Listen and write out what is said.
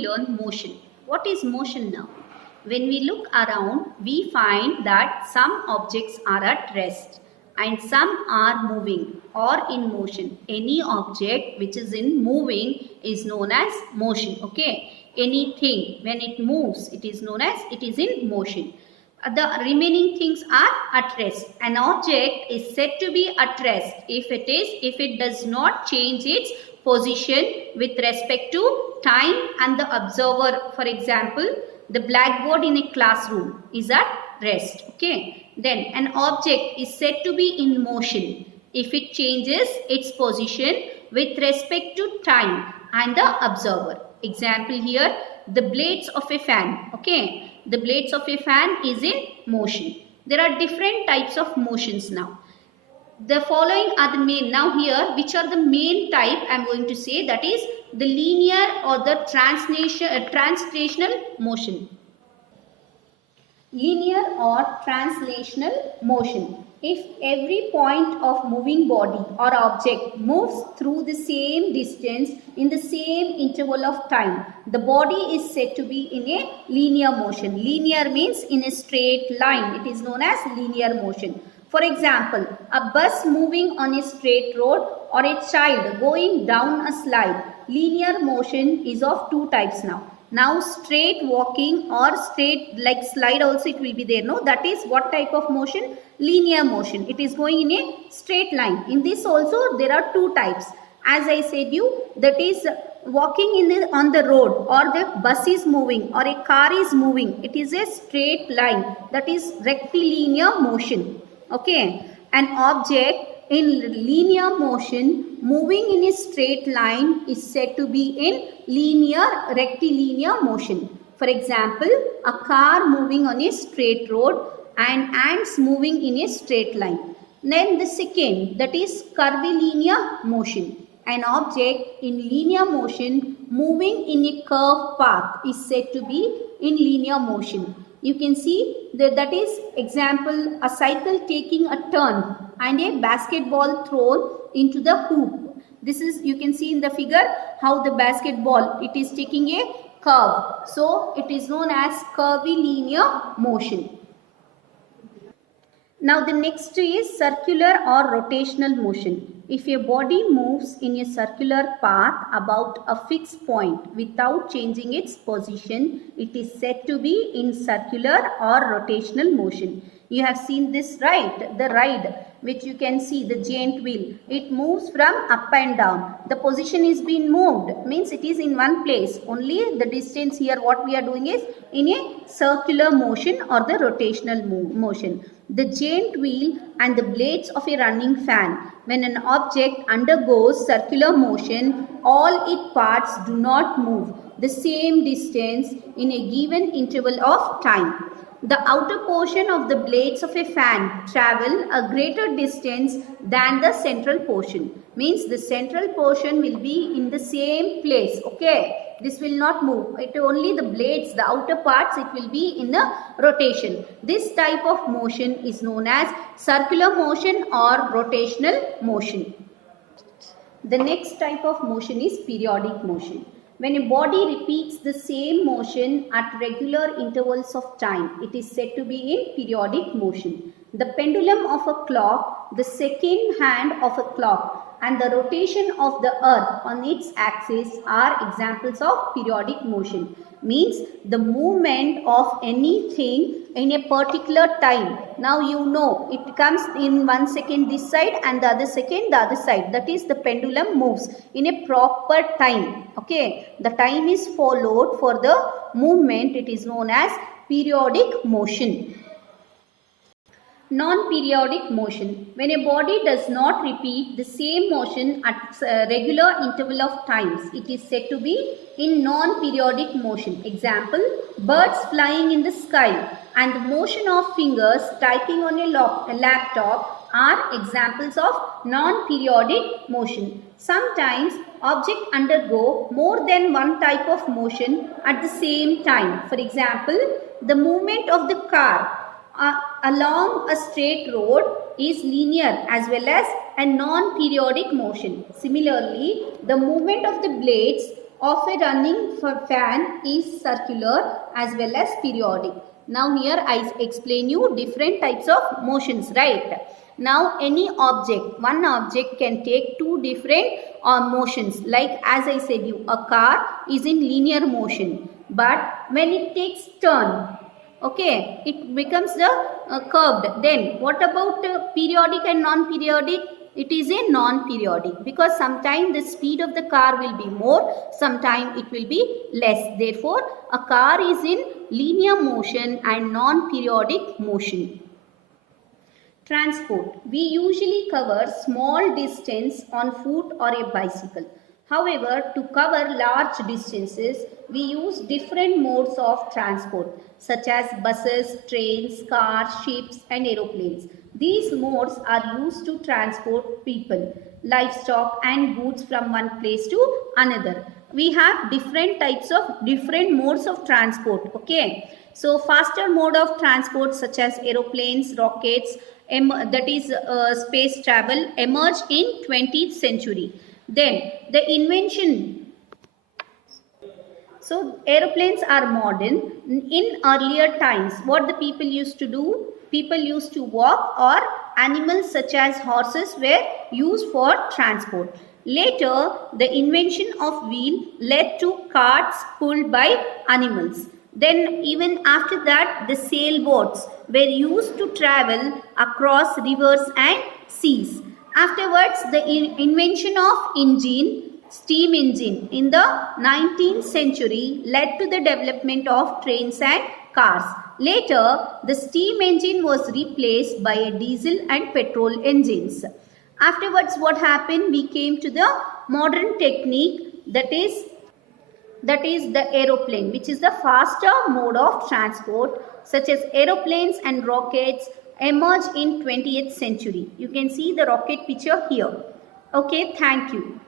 we learn motion. What is motion now? When we look around, we find that some objects are at rest and some are moving or in motion. Any object which is in moving is known as motion. Okay. Anything when it moves, it is known as it is in motion. The remaining things are at rest. An object is said to be at rest if it does not change its position with respect to time and the observer. For example, the blackboard in a classroom is at rest. Okay. Then an object is said to be in motion if it changes its position with respect to time and the observer. Example here, the blades of a fan. Okay. The blades of a fan is in motion. There are different types of motions now. The following are the main. Now here, which are the main type I am going to say, that is the linear or the translational motion. Linear or translational motion. If every point of moving body or object moves through the same distance in the same interval of time, the body is said to be in a linear motion. Linear means in a straight line. It is known as linear motion. For example, a bus moving on a straight road or a child going down a slide. Linear motion is of two types now. Now straight walking or straight like slide also it will be there. No, that is what type of motion? Linear motion. It is going in a straight line. In this also there are two types. As I said you, that is walking on the road, or the bus is moving or a car is moving. It is a straight line. That is rectilinear motion. Okay. An object in linear motion moving in a straight line is said to be in linear rectilinear motion. For example, a car moving on a straight road and ants moving in a straight line. Then the second, that is curvilinear motion. An object in linear motion moving in a curved path is said to be in linear motion. You can see that is example, a cycle taking a turn and a basketball thrown into the hoop. This is, you can see in the figure how the basketball, it is taking a curve. So it is known as curvilinear motion. Now the next is circular or rotational motion. If a body moves in a circular path about a fixed point without changing its position, it is said to be in circular or rotational motion. You have seen this, right? The ride, which you can see, the giant wheel. It moves from up and down. The position is being moved, means it is in one place. Only the distance here, what we are doing is in a circular motion or the rotational motion. The giant wheel and the blades of a running fan. When an object undergoes circular motion, all its parts do not move the same distance in a given interval of time. The outer portion of the blades of a fan travel a greater distance than the central portion. Means the central portion will be in the same place. Okay. This will not move. It only the blades, the outer parts, it will be in a rotation. This type of motion is known as circular motion or rotational motion. The next type of motion is periodic motion. When a body repeats the same motion at regular intervals of time, it is said to be in periodic motion. The pendulum of a clock, the second hand of a clock, and the rotation of the earth on its axis are examples of periodic motion. Means the movement of anything in a particular time. Now you know it comes in 1 second this side and the other second the other side. That is the pendulum moves in a proper time. Okay. The time is followed for the movement. It is known as periodic motion. Non-periodic motion. When a body does not repeat the same motion at regular interval of times, it is said to be in non-periodic motion. Example, birds flying in the sky and the motion of fingers typing on a laptop are examples of non-periodic motion. Sometimes objects undergo more than one type of motion at the same time. For example, the movement of the car along a straight road is linear as well as a non-periodic motion. Similarly, the movement of the blades of a running fan is circular as well as periodic. Now here I explain you different types of motions, right? Now any object, one object can take two different motions. Like as I said you, a car is in linear motion, but when it takes turn, okay, it becomes the curved. Then what about periodic and non-periodic? It is a non-periodic, because sometimes the speed of the car will be more, sometimes it will be less. Therefore, a car is in linear motion and non-periodic motion. Transport. We usually cover small distance on foot or a bicycle. However, to cover large distances, we use different modes of transport such as buses, trains, cars, ships and aeroplanes. These modes are used to transport people, livestock and goods from one place to another. We have different modes of transport. Okay. So faster mode of transport such as aeroplanes, rockets, that is space travel emerged in 20th century. Then the invention. So aeroplanes are modern. In earlier times, what the people used to do? People used to walk, or animals such as horses were used for transport. Later, the invention of wheel led to carts pulled by animals. Then even after that, the sailboats were used to travel across rivers and seas. Afterwards, the invention of steam engine in the 19th century led to the development of trains and cars. Later, the steam engine was replaced by a diesel and petrol engines. Afterwards, what happened? We came to the modern technique, that is the aeroplane, which is the faster mode of transport, such as aeroplanes and rockets emerged in 20th century. You can see the rocket picture here. Okay, thank you.